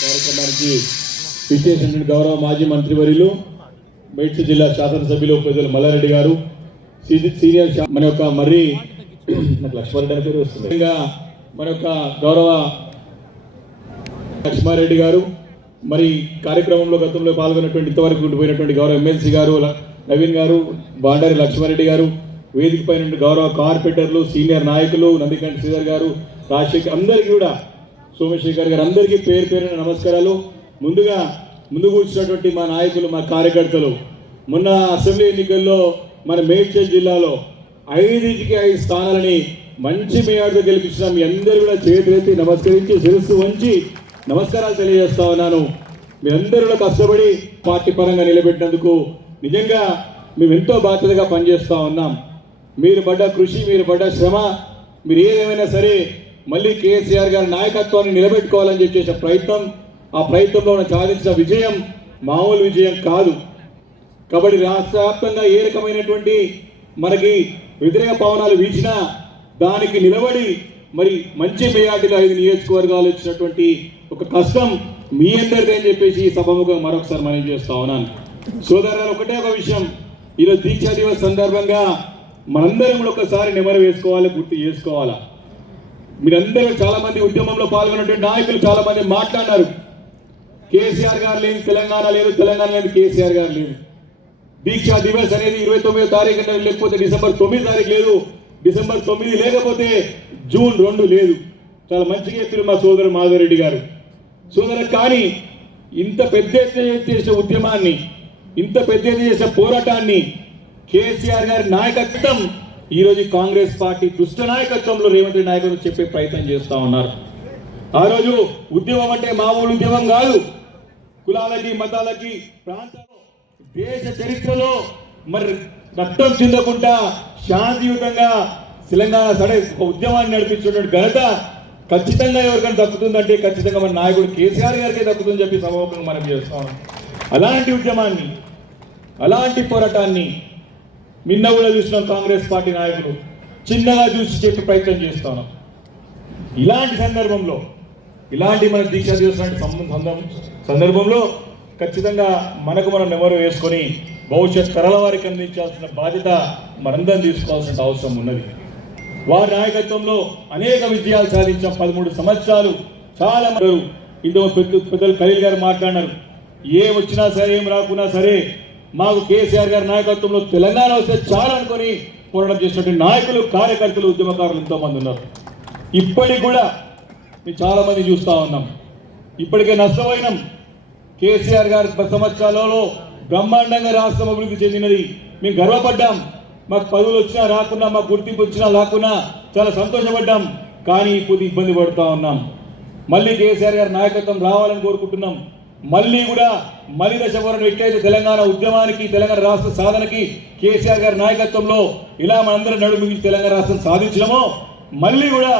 కార్యక్రమానికి విచ్చేసినటువంటి గౌరవ మాజీ మంత్రివర్యులు మేడ్చల్ జిల్లా శాసనసభ్యులు పెద్దలు మల్లారెడ్డి గారు, సీనియర్ మన యొక్క మర్రి నాకు లక్ష్మారెడ్డి అని పేరు వస్తుంది, ఇంకా మన యొక్క గౌరవ లక్ష్మారెడ్డి గారు, మరి కార్యక్రమంలో గతంలో పాల్గొన్నటువంటి ఇంతవరకు ఉండిపోయినటువంటి గౌరవ ఎమ్మెల్సీ గారు నవీన్ గారు, బాండారి లక్ష్మారెడ్డి గారు, వేదిక పైన గౌరవ కార్పొరేటర్లు, సీనియర్ నాయకులు నందికంటి శ్రీధర్ గారు, రాజశేఖర్, అందరికీ కూడా సోమశేఖర్ గారు, అందరికీ పేరు పేరున నమస్కారాలు. ముందుగా ముందు కూర్చున్నటువంటి మా నాయకులు, మా కార్యకర్తలు, మొన్న అసెంబ్లీ ఎన్నికల్లో మన మేడ్చల్ జిల్లాలో 5 స్థానాలని మంచి మేయర్తో గెలిపించిన మీ అందరూ కూడా చేతులెత్తి నమస్కరించి శిరస్సు వంచి నమస్కారాలు తెలియజేస్తా ఉన్నాను. మీరందరూ కూడా కష్టపడి పార్టీ పరంగా నిలబెట్టినందుకు నిజంగా మేము ఎంతో బాధ్యతగా పనిచేస్తూ ఉన్నాం. మీరు పడ్డ కృషి, మీరు పడ్డ శ్రమ, మీరు ఏదేమైనా సరే మళ్ళీ కేసీఆర్ గారి నాయకత్వాన్ని నిలబెట్టుకోవాలని చెప్పి చేసిన ప్రయత్నం, ఆ ప్రయత్నంలో సాధించిన విజయం మామూలు విజయం కాదు. కాబట్టి రాష్ట్ర వ్యాప్తంగా ఏ రకమైనటువంటి మనకి వ్యతిరేక పవనాలు వీచినా దానికి నిలబడి మరి మంచి మెజార్టీలో 5 నియోజకవర్గాలు వచ్చినటువంటి ఒక కష్టం మీ అందరిదే అని చెప్పేసి ఈ సభముఖంగా మరొకసారి మనం చేస్తా ఉన్నాను. సోదరులు, ఒకటే ఒక విషయం, ఈరోజు దీక్షా దివస్ సందర్భంగా మనందరం కూడా ఒకసారి నెమరు వేసుకోవాలి, గుర్తు చేసుకోవాలా. మీరందరూ చాలా మంది ఉద్యమంలో పాల్గొన్నటువంటి నాయకులు చాలా మంది మాట్లాడినారు, కేసీఆర్ గారు లేదు తెలంగాణ లేదు, తెలంగాణ లేదు కేసీఆర్ గారు లేదు. దీక్షా దివస్ అనేది 29వ తారీఖు లేకపోతే డిసెంబర్ 9 తారీఖు లేదు, డిసెంబర్ 9 లేకపోతే జూన్ 2 లేదు. చాలా మంచిగా చెప్పారు మా సోదరు మాధవరెడ్డి గారు. సోదరు, కానీ ఇంత పెద్ద ఎత్తున చేసే ఉద్యమాన్ని, ఇంత పెద్ద ఎత్తున చేసే పోరాటాన్ని కేసీఆర్ గారి నాయకత్వం ఈరోజు కాంగ్రెస్ పార్టీ దుష్ట నాయకత్వంలో రేవంత్ రెడ్డి నాయకులు చెప్పే ప్రయత్నం చేస్తూ ఉన్నారు. ఆ రోజు ఉద్యమం అంటే మామూలు ఉద్యమం కాదు. కులాలకి, మతాలకి, ప్రాంతాలు, దేశ చరిత్రలో మరి రక్తం చెందకుండా శాంతియుతంగా తెలంగాణ సడే ఉద్యమాన్ని నడిపించేటువంటి ఘనత ఖచ్చితంగా ఎవరికైనా దక్కుతుందంటే ఖచ్చితంగా మన నాయకుడు కేసీఆర్ గారికే దక్కుతుందని చెప్పి సభాముఖంగా మనం చేస్తాం. అలాంటి ఉద్యమాన్ని, అలాంటి పోరాటాన్ని నిన్న కూడా చూసినాం. కాంగ్రెస్ పార్టీ నాయకులు చిన్నగా చూసి చెప్పే ప్రయత్నం చేస్తాను. ఇలాంటి సందర్భంలో, ఇలాంటి మన దీక్ష చేస్తున్న సందర్భంలో ఖచ్చితంగా మనకు మనం నెమరు వేసుకొని భవిష్యత్ తరాల వారికి అందించాల్సిన బాధ్యత మనందరం తీసుకోవాల్సిన అవసరం ఉన్నది. వారి నాయకత్వంలో అనేక విజయాలు సాధించాం. 13 సంవత్సరాలు. చాలా మంది ఇందులో పెద్దలు ఖలీల్ గారు మాట్లాడినారు, ఏం వచ్చినా సరే ఏం రాకున్నా సరే మాకు కేసీఆర్ గారి నాయకత్వంలో తెలంగాణ వస్తే చాలా అనుకొని పోరాటం చేసినటువంటి నాయకులు, కార్యకర్తలు, ఉద్యమకారులు ఎంతో మంది ఉన్నారు. ఇప్పటికి కూడా మేము చాలా మంది చూస్తూ ఉన్నాం. ఇప్పటికే నష్టపోయినాం. కేసీఆర్ గారి 10 సంవత్సరాలలో బ్రహ్మాండంగా రాష్ట్రం అభివృద్ధి చెందినది. మేము గర్వపడ్డాం. మాకు పదవులు వచ్చినా రాకున్నా, మాకు గుర్తింపు వచ్చినా రాకున్నా చాలా సంతోషపడ్డాం. కానీ ఇప్పుడు ఇబ్బంది పడుతూ ఉన్నాం. మళ్ళీ కేసీఆర్ గారి నాయకత్వం రావాలని కోరుకుంటున్నాం. మళ్ళీ కూడా మళ్ళీ దశవరం ఎట్లయితే తెలంగాణ ఉద్యమానికి, తెలంగాణ రాష్ట్ర సాధనకి కేసీఆర్ గారి నాయకత్వంలో ఇలా మనందరం నడుము తెలంగాణ రాష్ట్రం సాధించడమో, మళ్ళీ కూడా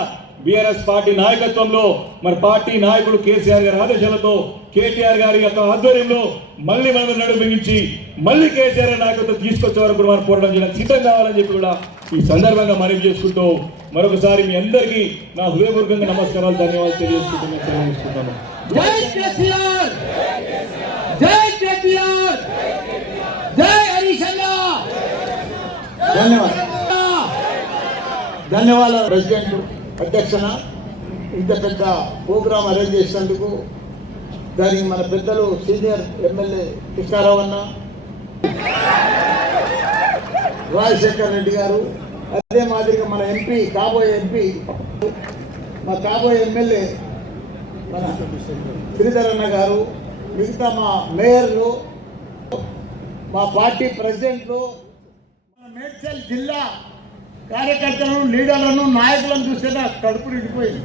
బీఆర్ఎస్ పార్టీ నాయకత్వంలో మరి పార్టీ నాయకుడు కేసీఆర్ గారి ఆదేశాలతో, కేటీఆర్ గారి యొక్క ఆధ్వర్యంలో మళ్ళీ మనం నడుము బిగించి మళ్ళీ కేసీఆర్ నాయకత్వం తీసుకొచ్చే వరకు మనం పోరాటం చేయడానికి సిద్ధం కావాలని చెప్పి కూడా ఈ సందర్భంగా మనవి చేసుకుంటూ మరొకసారి మీ అందరికీ నా హృదయపూర్వకంగా నమస్కారాలు, ధన్యవాదాలు తెలియజేసుకుంటున్నాను. జై కేసీఆర్, జై కేటీఆర్, జై హరీష్ అన్న. ధన్యవాదాలు ప్రెసిడెంట్ అధ్యక్షన ఇంత పెద్ద ప్రోగ్రాం అరేంజ్ చేసినందుకు. దానికి మన పెద్దలు సీనియర్ ఎమ్మెల్యే కృష్ణారావు అన్న, రాజశేఖర్ రెడ్డి గారు, అదే మాదిరిగా మన ఎంపీ, కాబోయే ఎంపీ, మా కాబోయే ఎమ్మెల్యే మన శ్రీధర్ అన్న గారు, మిగతా మా మేయర్లు, మా పార్టీ ప్రెసిడెంట్లు, మన మేడ్చల్ జిల్లా కార్యకర్తలను, లీడర్లను, నాయకులను చూస్తే నాకు కడుపు నిండిపోయింది.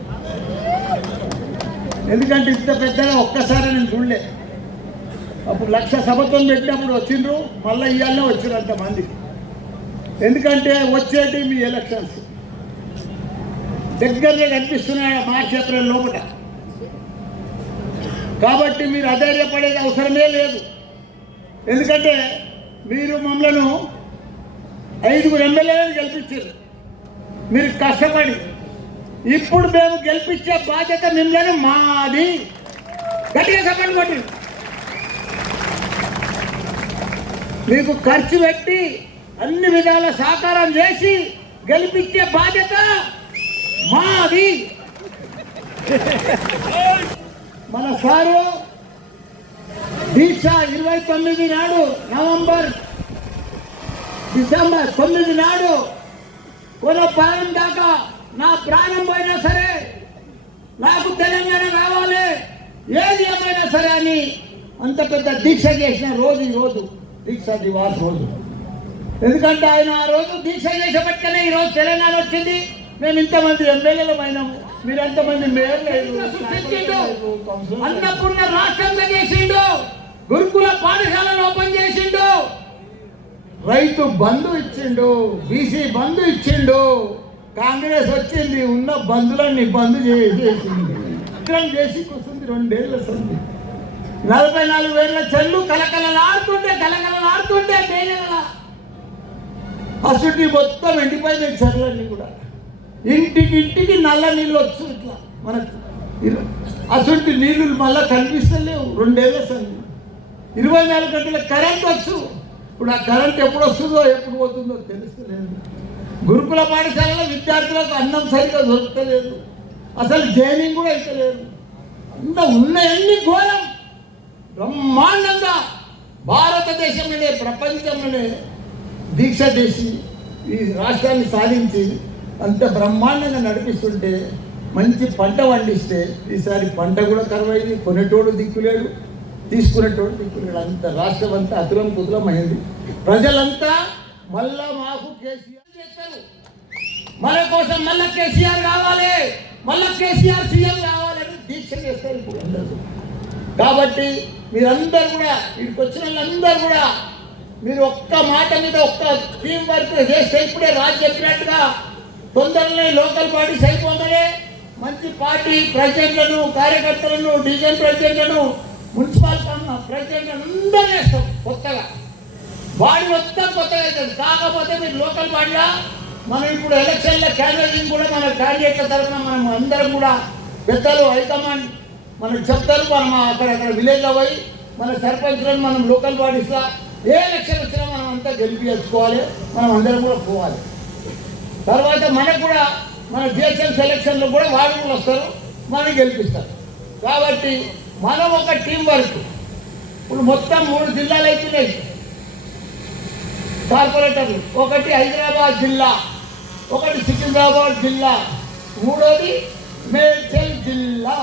ఎందుకంటే ఇంత పెద్దగా ఒక్కసారి నేను చూడలే. అప్పుడు 1,00,000 సభత్వం పెట్టినప్పుడు వచ్చిండ్రు, మళ్ళీ ఇవాళనే వచ్చారు అంతమంది. ఎందుకంటే వచ్చేటి మీ ఎలక్షన్స్ దగ్గరగా కనిపిస్తున్నాయి మార్చి, ఏప్రిల్ లోపల. కాబట్టి మీరు అధైర్యపడేది అవసరమే లేదు. ఎందుకంటే మీరు మమ్మల్ని 5 ఎమ్మెల్యేలను గెలిపించారు. మీరు కష్టపడి ఇప్పుడు మేము గెలిపించే బాధ్యత మిమ్మల్ని మాది. గట్టిగా చెప్పండి కొట్టి. మీకు ఖర్చు పెట్టి అన్ని విధాల సహకారం చేసి గెలిపించే బాధ్యత మాది. మన సారు దీక్ష 29 నాడు డిసెంబర్ 9 నాడు ప్రాణం దాకా నా ప్రాణం పోయినా సరే నాకు తెలంగాణ కావాలి, ఏది ఏమైనా సరే అని అంత పెద్ద దీక్ష చేసిన రోజు ఈ రోజు దీక్షా దివాస్ రోజు. ఎందుకంటే ఆయన ఆ రోజు దీక్ష చేసేపట్టుకనే ఈరోజు తెలంగాణ వచ్చింది. మేము ఇంతమంది ఎమ్మెల్యేలు అయినాము, మీరు ఎంతమంది మేయర్లు సృష్టించిండు, అన్నపూర్ణ రాష్ట్రంగా చేసిండు, గురుకుల పాఠశాలను ఓపెన్ చేసిండు, రైతు బంధు ఇచ్చిండు, బీసీ బంధు ఇచ్చిండు. కాంగ్రెస్ వచ్చింది, ఉన్న బంధులన్నీ బంధు చేసి కూర్చుంది 2 ఏళ్ళ సంది. 44,000 చెల్లు కలకలలాడుతుంటే మేనల అసలు మొత్తం ఎండిపోయినాయి చెర్లన్నీ కూడా. ఇంటికి నల్ల నీళ్ళు వచ్చు ఇట్లా మనకు. అసలు నీళ్ళు మళ్ళీ కనిపిస్తలేవు 2 ఏళ్ళ సంది. 24 గంటల కరెంట్ వచ్చు. ఇప్పుడు ఆ కరెంట్ ఎప్పుడు వస్తుందో ఎప్పుడు పోతుందో తెలుస్తలేదు. గురుకుల పాఠశాలలో విద్యార్థులకు అన్నం సరిగ్గా దొరకలేదు, అసలు జైనింగ్ కూడా అయితలేదు. ఇంత ఉన్నాయన్ని ఘోరం. బ్రహ్మాండంగా భారతదేశంలోనే ప్రపంచంలోనే దీక్ష చేసి ఈ రాష్ట్రాన్ని సాధించి అంత బ్రహ్మాండంగా నడిపిస్తుంటే మంచి పంట పండిస్తే ఈసారి పంట కూడా కరువైంది. కొనేటోడు దిక్కులేడు, తీసుకునేటోడు దిక్కులేడు. అంత రాష్ట్రం అంతా అతులం కుతులం అయింది. ప్రజలంతా మళ్ళా మాకు కేసీఆర్ చేస్తారు, మన కోసం మళ్ళా కేసీఆర్ కావాలి, మళ్ళా కేసీఆర్ సీఎం కావాలని దీక్ష చేస్తారు ఇప్పుడు అందరూ. కాబట్టి మీరందరూ కూడా ఇక్కడికి వచ్చిన వాళ్ళందరూ కూడా మీరు ఒక్క మాట మీద ఒక్క టీం వర్క్ చేస్తే ఇప్పుడే రాజు చెప్పినట్టుగా తొందరనే లోకల్ పార్టీస్ అయిపోగానే మంచి పార్టీ ప్రెసిడెంట్లను, కార్యకర్తలను, డివిజన్ ప్రెసిడెంట్లను, మున్సిపల్ ప్రెసిడెంట్లను అందరూ వేస్తాం కొత్తగా. బాడీ మొత్తం కొత్తగా అవుతుంది. కాకపోతే మీరు లోకల్ బాడీలా మనం ఇప్పుడు ఎలక్షన్ల క్యాండిడేటింగ్ కూడా మన క్యాండిడేట్ల తరఫున మనం అందరం కూడా పెద్దలు హైకమాండ్ మనకు చెప్తారు. మనం అక్కడక్కడ విలేజ్లో పోయి మన సర్పంచ్లను మనం లోకల్ బాడీస్లో ఏ ఎలక్షన్ వచ్చినా మనం అంతా గెలిపించుకోవాలి, మనం అందరం కూడా పోవాలి. తర్వాత మనకు కూడా మన జిహెచ్ఎంసీ ఎలక్షన్లో కూడా వాళ్ళు కూడా వస్తారు, మనం గెలిపిస్తారు. కాబట్టి మనం ఒక టీం వర్క్. ఇప్పుడు మొత్తం 3 జిల్లాలు అవుతున్నాయి కార్పొరేటర్లు. ఒకటి హైదరాబాద్ జిల్లా, ఒకటి సికింద్రాబాద్ జిల్లా, 3వది మేడ్చల్ జిల్లా.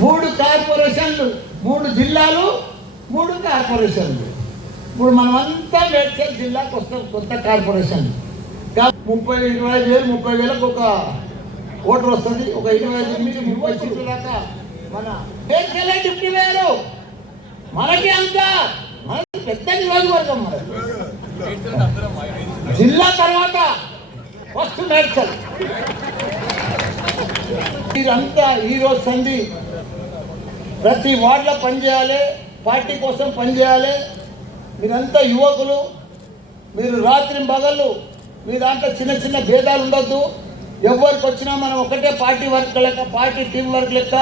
3 కార్పొరేషన్లు, 3 జిల్లాలు, 3 కార్పొరేషన్లు. ఇప్పుడు మనమంతా మేడ్చల్ జిల్లాకు వస్తాం కొత్త కార్పొరేషన్. 25,000 ఒక ఓటర్ వస్తుంది. ఒక 25 నుంచి 30 సీట్ల దాకా మన మేడ్చల్ డిప్యూటీ మేయరు మనకి అంతా పెద్ద నియోజకవర్గం. మన జిల్లా తర్వాత ఫస్ట్ మేడ్చల్. ఇదంతా ఈరోజు సంధి ప్రతి వార్డులో పనిచేయాలి, పార్టీ కోసం పనిచేయాలి. మీరంతా యువకులు, మీరు రాత్రి పగళ్ళు మీ దాంట్లో చిన్న చిన్న భేదాలు ఉండొద్దు. ఎవరికి వచ్చినా మనం ఒకటే పార్టీ వర్క్ లెక్క, పార్టీ టీం వర్క్ లెక్క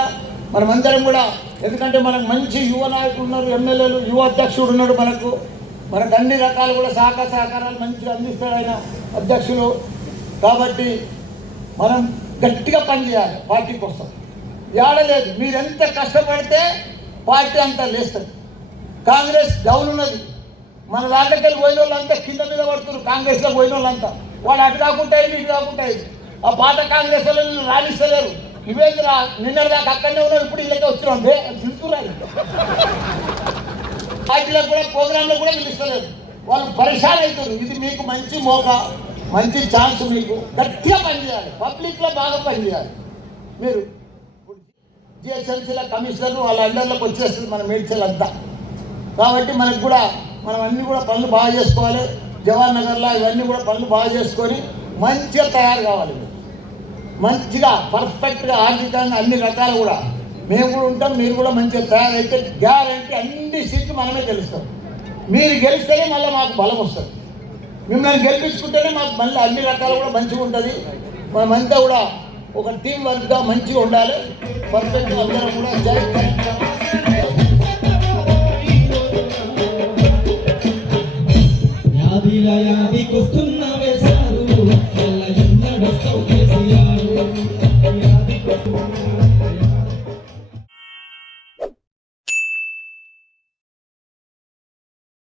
మనమందరం కూడా. ఎందుకంటే మనకు మంచి యువ నాయకులు ఉన్నారు, ఎమ్మెల్యేలు, యువ అధ్యక్షుడు ఉన్నాడు. మనకు అన్ని రకాలు కూడా సహకారాలు మంచిగా అందిస్తాడు ఆయన అధ్యక్షులు. కాబట్టి మనం గట్టిగా పనిచేయాలి పార్టీ కోసం. ఏడలేదు, మీరెంత కష్టపడితే పార్టీ అంతా లేస్తుంది. కాంగ్రెస్ డౌన్ ఉన్నది. మన దాంట్లోకి పోయిన వాళ్ళంతా కింద మీద పడుతున్నారు. కాంగ్రెస్లో పోయిన వాళ్ళంతా వాళ్ళు అటు కాకుండా ఇటు కాకుండా. ఆ పాత కాంగ్రెస్ వాళ్ళు రాణిస్తలేరు. ఇవేంటి నిన్న దాకా అక్కడనే ఉన్నారు, ఇప్పుడు ఇళ్ళకే వచ్చినాం తిరుగుతున్నారు. పార్టీలకు కూడా ప్రోగ్రాంలో కూడా పిలుస్తలేరు. వాళ్ళు పరిశాన్ అవుతారు. ఇది మీకు మంచి మోకా, మంచి ఛాన్స్. మీకు గట్టిగా పనిచేయాలి, పబ్లిక్లో బాగా పనిచేయాలి. మీరు జిహెచ్ఎంసీల కమిషనర్ వాళ్ళ అండర్లోకి వచ్చేస్తుంది మన మేడ్చల్ అంతా. కాబట్టి మనకు కూడా మనం అన్నీ కూడా పనులు బాగా చేసుకోవాలి. జవహర్ నగర్లో ఇవన్నీ కూడా పనులు బాగా చేసుకొని మంచిగా తయారు కావాలి. మంచిగా పర్ఫెక్ట్గా ఆర్థికంగా అన్ని రకాలు కూడా మేము కూడా ఉంటాం. మీరు కూడా మంచిగా తయారైతే గ్యారంటీ అన్ని సీట్లు మనమే గెలుస్తాం. మీరు గెలిస్తేనే మళ్ళీ మాకు బలం వస్తుంది. మిమ్మల్ని గెలిపించుకుంటేనే మాకు మళ్ళీ అన్ని రకాలు కూడా మంచిగా ఉంటుంది. మనమంతా కూడా ఒక టీం వర్క్గా మంచిగా ఉండాలి. పర్ఫెక్ట్గా అందరం కూడా జై తెలంగాణ.